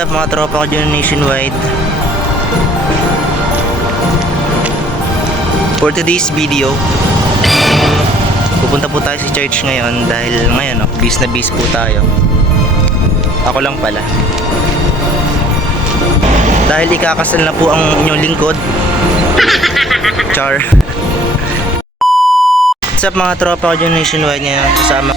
What's up mga tropa ko dyan nationwide? For today's video, pupunta po tayo sa church ngayon dahil ngayon bis na bis po tayo. Ako lang pala. Dahil ikakasal na po ang inyong lingkod. Char. What's up mga tropa ko dyan nationwide ngayon kasama.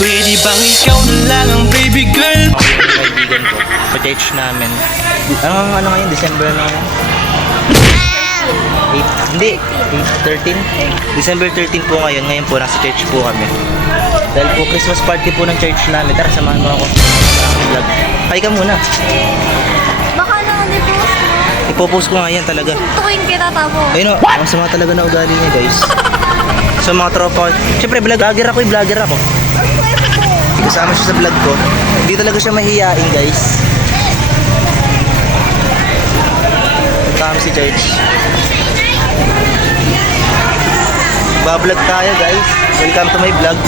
Pwede bang ikaw na lang ang baby girl? Kaibigan ko sa church namin. Ano ngayon? December na ngayon? 8, hindi, 13? December 13 po ngayon. Ngayon po nasa church po kami. Dahil po Christmas party po ng church namin. Tara, samahan mo ako. Vlog. Hi ka muna. Baka naman i-post mo. Ipopost ko nga yan talaga. Tukuin kita tabo. Ayun o, ang sama talaga na ugali niya guys. So mga tropa, syempre vlogger ako. Kasama siya sa vlog ko. Hindi talaga siya mahihain guys. Punta kami si church. Bablog tayo guys. Welcome to my vlog.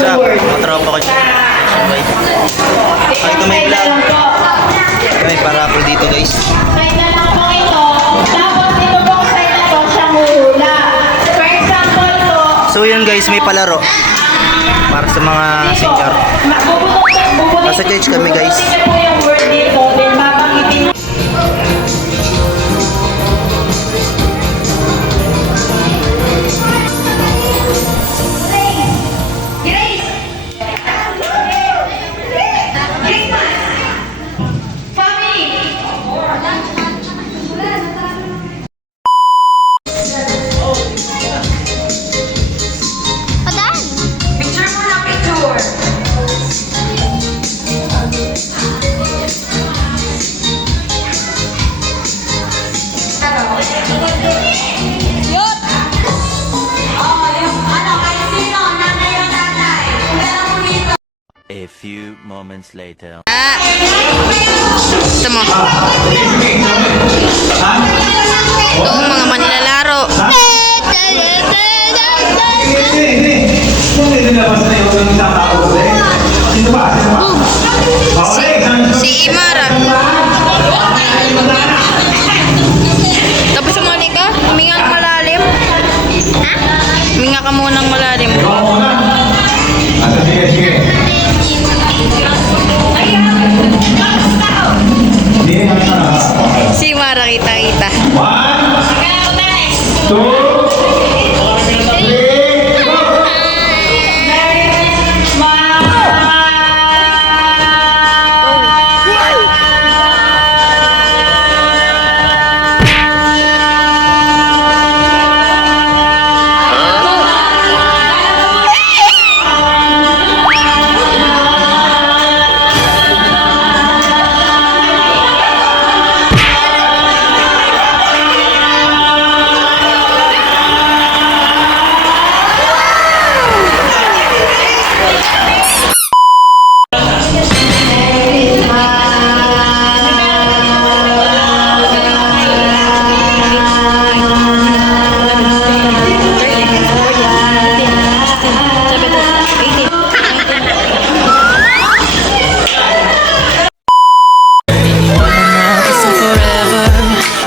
Sa mga tropa ko dyan. Ito may vlog. May parapol dito guys. Side na lang po ito. Tapos ito pong side na to siya muhula. For example po, So yun guys, may palaro. Para sa mga senior. Nasa church kami, guys. Bubunutin po yung word dito. Then babanggitin mo. Padan! Picture mo na picture. A few moments later. Ito mo. Ito ang mga manilalaro. Si Imara. Tapos sa Monica, huminga ka malalim. Huminga ka munang malalim. Si Imara, kita-kita.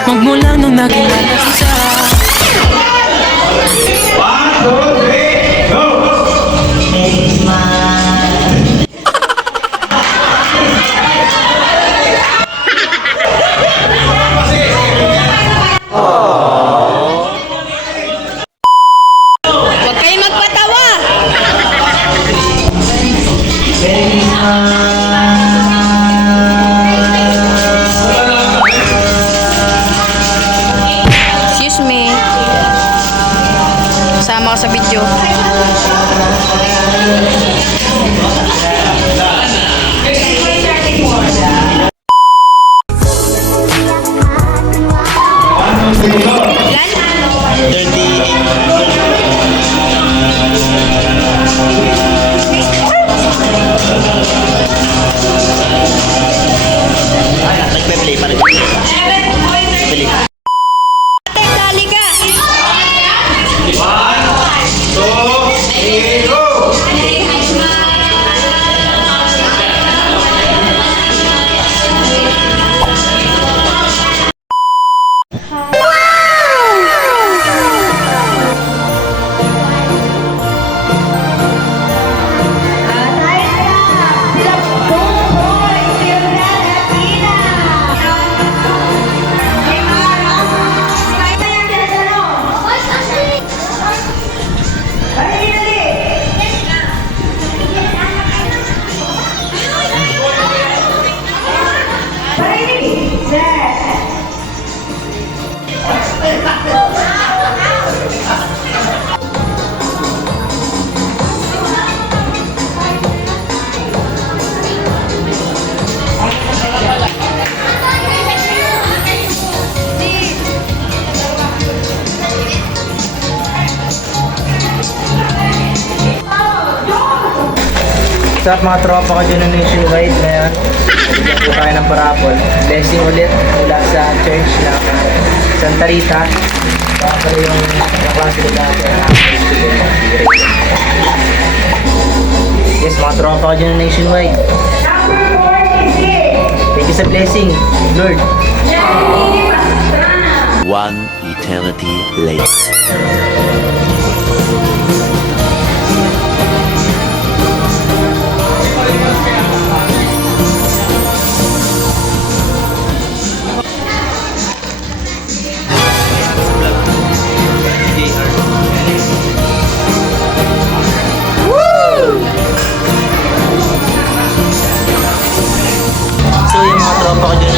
Magmula nung nakilala sa Ay, magpatawa! Merry Christmas! Excuse me. Sama ka sa video. Ilan? 38. Ay, nagpe-play pa rin. Play. Ate, dali ka! What's up mga tropa ko dyan ng Nationwide ngayon? Bigyan po tayo ng parapol. Blessing ulit mula sa church ng Santa Rita. Baka pala yung naklase ko dati na yes, mga tropa ko dyan ng Nationwide. Thank you sa blessing, Lord. One eternity later. So yung mga tropa ko dyan,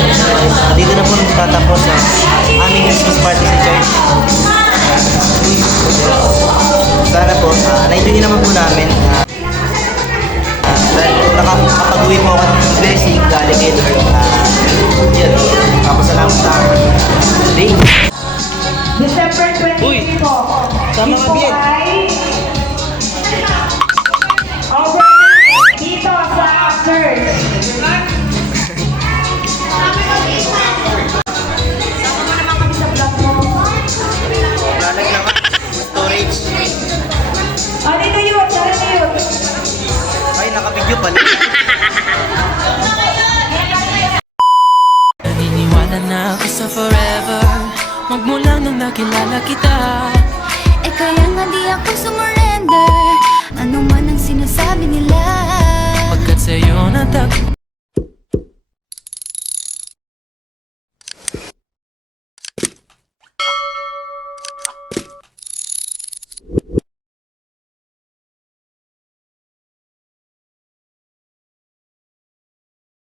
dito na po tatapos ang aming Christmas party sa church. Sana po, na-enjoy nyo naman po namin. Dahil nakapag-uwi po ako ng blessing galing kay Lord. Yun, kapasalamat na ako. Today. December 23 po. Tama nga, Bien. Overnight dito sa church. Sama mo naman kami sa vlog mo. Lalag lang storage. Dito yun, dito yun. Ay, naka-video pala. Naniniwala na ako sa forever Magmula nung nakilala kita